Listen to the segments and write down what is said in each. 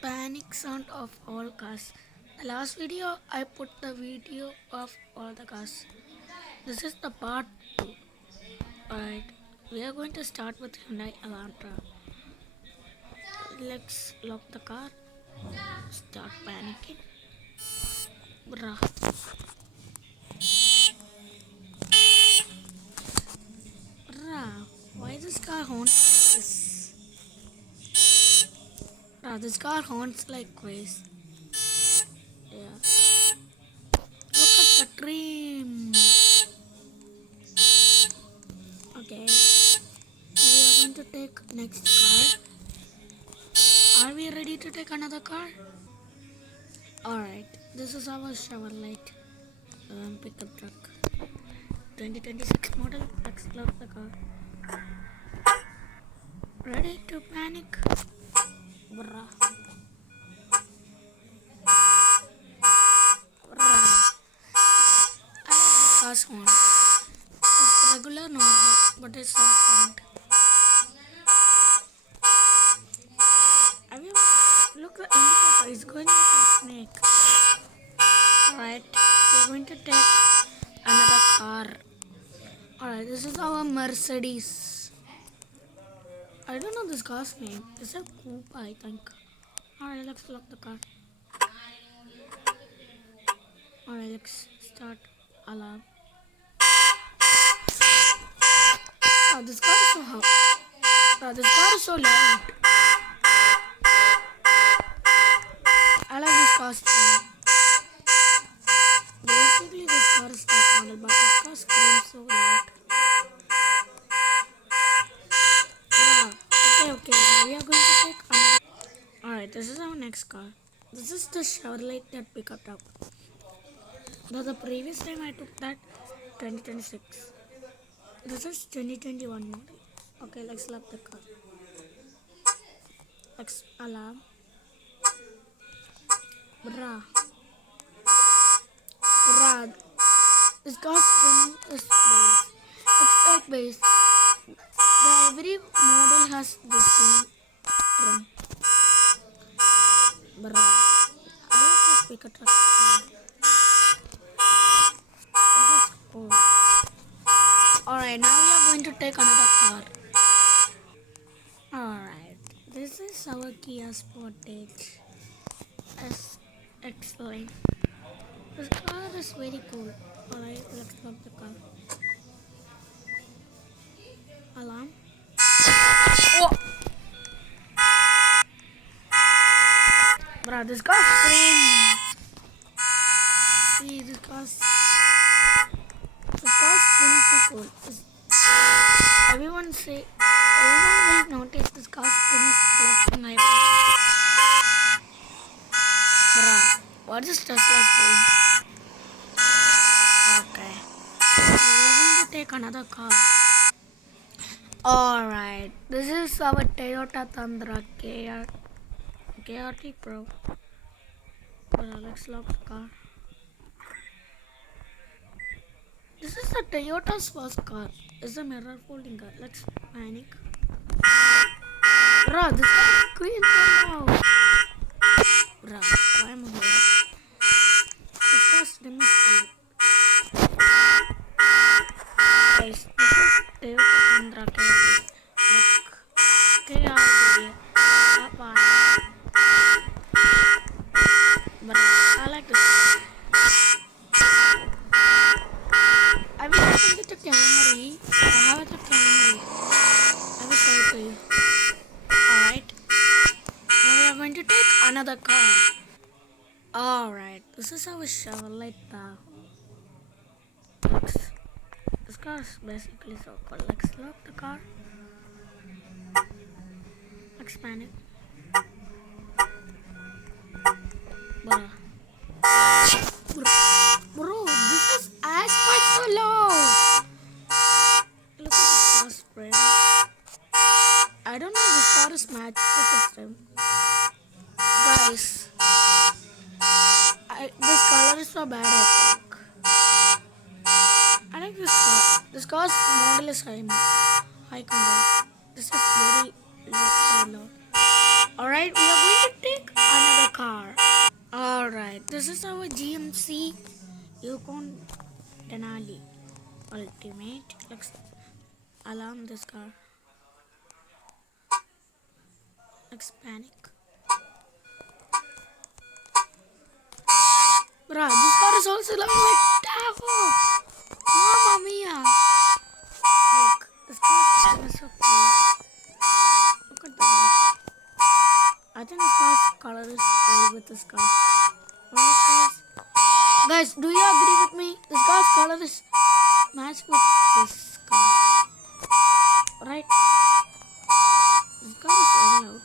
panic sound of all cars. The last video I put the video of all the cars. This is the part 2. Alright, we are going to start with Hyundai Elantra. Let's lock the car. Start panicking. Bruh. Bruh. Why this car haunts like this? Bruh, this car haunts like crazy. Yeah. Look at the trim. Okay. Now we are going to take next car. Are we ready to take another car? Alright, this is our Chevrolet pickup truck. 2026 model. Let's lock the car. Ready to panic? Bruh. Bruh. I like the car's horn. It's regular normal, but it's so sound. Have you look the indicator is going like a snake. Alright, we're going to take another car. Alright, this is our Mercedes. I don't know this car's name. It's a coupe, I think. Alright, let's lock the car. Alright, let's start alarm. Oh, this car is so hot. Oh, this car is so loud. I like this car style. Basically, this car is like model, but this car screams so loud. Okay, we are going to take another. Alright, this is our next car. This is the Chevrolet that pickup truck. The previous time I took that 2026. This is 2021 model. Okay, let's lock the car. Let's alarm. Bruh. Bruh. This car's trim is base. It's like base. Every model has the same trim. Bruh. I like this pickup truck. This is cool. Alright, now we are going to take another car. Alright, this is our Kia Sportage X-Line. This car is very cool. Alright, let's lock the car. Alarm. Oh! Bruh, this car screams. See, this car's skin is so cool. Everyone will notice this car's skin is flashing like that. Bruh, what is Tesla doing? Okay. We're going to take another car. Alright, this is our Toyota Tundra KRT Pro. Let's lock the car. This is the Toyota's first car. It's a mirror folding car. Let's panic. Bruh, this car is green now. Bruh, why am I here? This car's name is cool. Guys, this is Toyota Tundra KRT. Look. KRT. Bruh, I like this. I will open the Camry. I have the Camry. I will show it to you. Alright. Now we are going to take another car. Alright. This is our Chevrolet Tahoe. This car is basically so cool. Let's lock the car. Let's panic. Bruh. Bro, this is as quite so loud. Look at the car spray. I don't know if this car is matched with this trim. Guys, this color is so bad, I think. I like this car. This car's model is high control. This is very low. Alright, we are going to take this is our GMC Yukon Denali Ultimate. Let's alarm this car. Let's panic. Bruh, this car is also like Tahoe. Mamma mia. Look, this car is so cool. Look at the back. I think this car's color is cool with this car. Right, guys, do you agree with me? This car's color is matched with this car. Right? This car is very loud.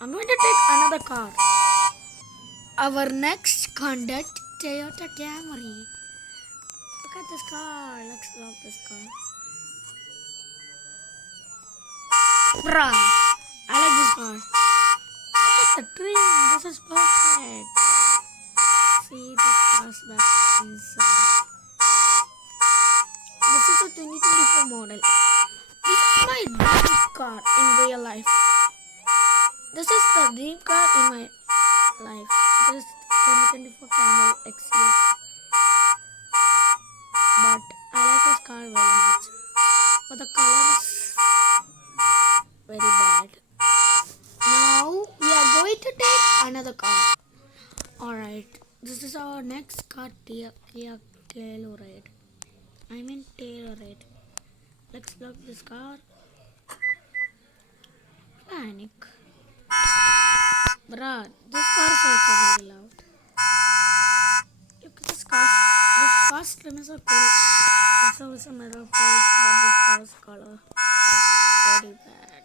I'm going to take another car. Our next conduct, Toyota Camry. Look at this car. Let's lock this car. Bruh, I like this car. Look at the trim. This is perfect. See the fastback inside. This is a 2024 model. This is my dream car in real life. This is the dream car in my life. This 2024 Camry XS. But I like this car very much. But the color is very bad. Now we are going to take another car. Alright, this is our next car, Kia Telluride. I mean Telluride. Let's lock this car. Panic. Bruh, this car is also very loud. Look at this car. This car's trim is so cool. This is a mirror face, but this car's color very bad.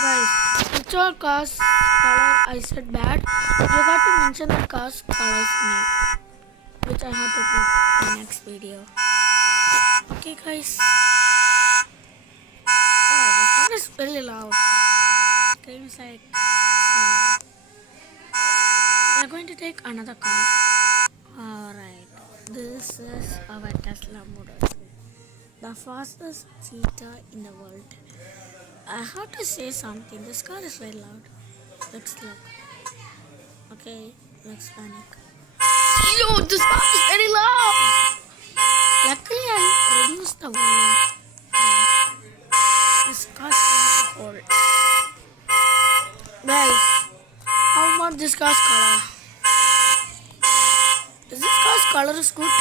Guys, which all cars color I said bad, you got to mention the car's color's name, which I have to put in next video. Okay, guys. Oh, the car is really loud. Screams like. We are going to take another car. Alright, this is our Tesla Model 3, the fastest cheetah in the world. I have to say something. This car is very loud. Let's look. Okay, let's panic. Yo, this car is very loud. Luckily, I reduced the volume. This car is so cold. Guys, how about this car's color? Is this car's color is good?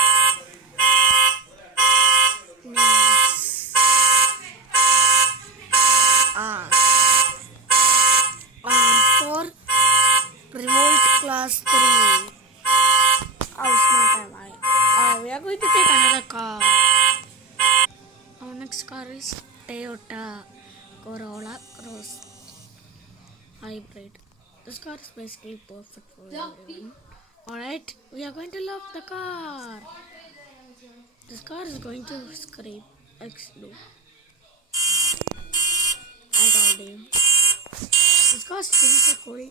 Nice. For Revolt Class 3. How smart am I? We are going to take another car. Our next car is Toyota Corolla Cross Hybrid. This car is basically perfect for everyone. Alright, we are going to lock the car. This car is going to scrape X2. I told you. This car is so cool.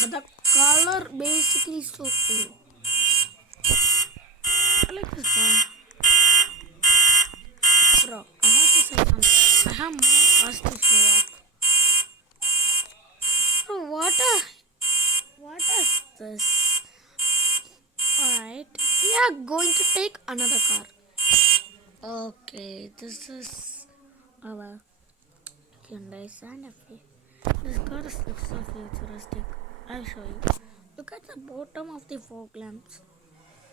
But the color basically is so cool. I like this car. Bro, I have to say something. I have more cars to show up. Bro, what is this? Alright, we are going to take another car. Okay, this is our Hyundai Santa Fe. This car looks so futuristic. I'll show you. Look at the bottom of the fog lamps.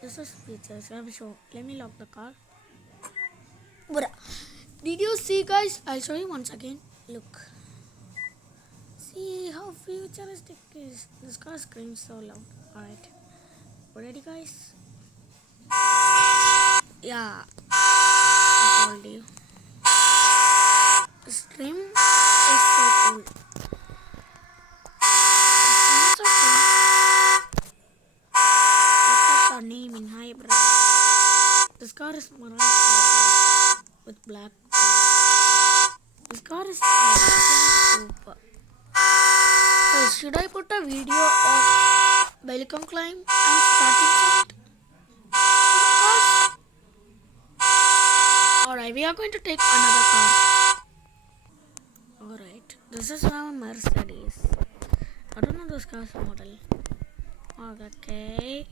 This is features. Let me show. Let me lock the car. Did you see, guys? I'll show you once again. Look. See how futuristic it is. This car screams so loud. Alright. Ready, guys? Yeah. I told you. The stream is so cool. Look at the name in hybrid. This car is maroon hybrid with black. This car is super. Should I put a video of Belcom climb and starting point? Alright, we are going to take another car. Alright, this is our Mercedes. I don't know this car's model. Okay.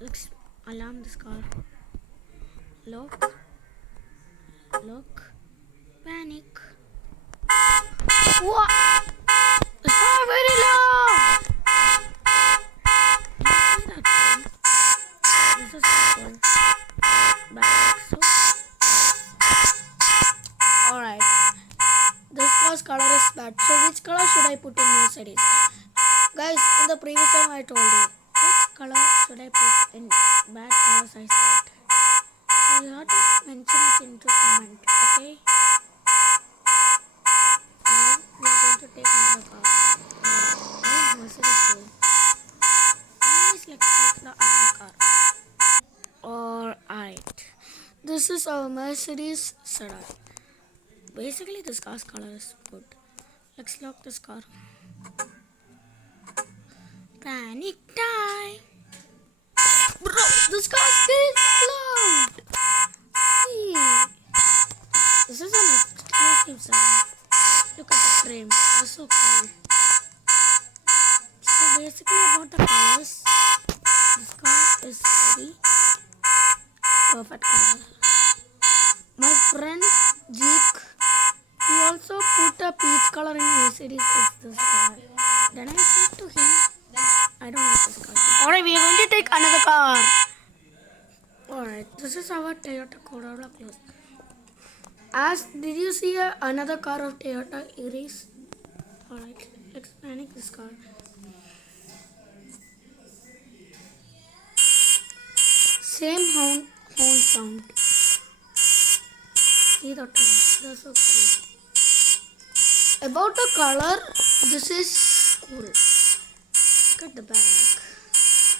Let's alarm this car. Look. Panic. What? This car very loud. This is cool. Back. So. Alright. This car's color is bad. So which color should I put in Mercedes? Guys, in the previous time I told you. Which color should I put in bad colors I said? So you have to mention it into comment. Okay? Now we are going to take another car. Where is Mercedes go? Anyways, let's take the other car. Alright. This is our Mercedes sedan. Basically this car's color is good. Let's lock this car. Panic time! Bro, this car is loud! See? This is an exclusive sedan. Look at the frame. That's so cool. So basically about the colors, this car is very perfect color. My friend Jeek, he also put a peach color in Mercedes is this car. Then I said to him, I don't like this car. Alright, we are going to take another car. Alright, this is our Toyota Corolla Plus. Did you see another car of Toyota Iris? Alright, let's panic this car. Same horn sound. See the train. That's so cool. About the color, this is cool. Look at the back.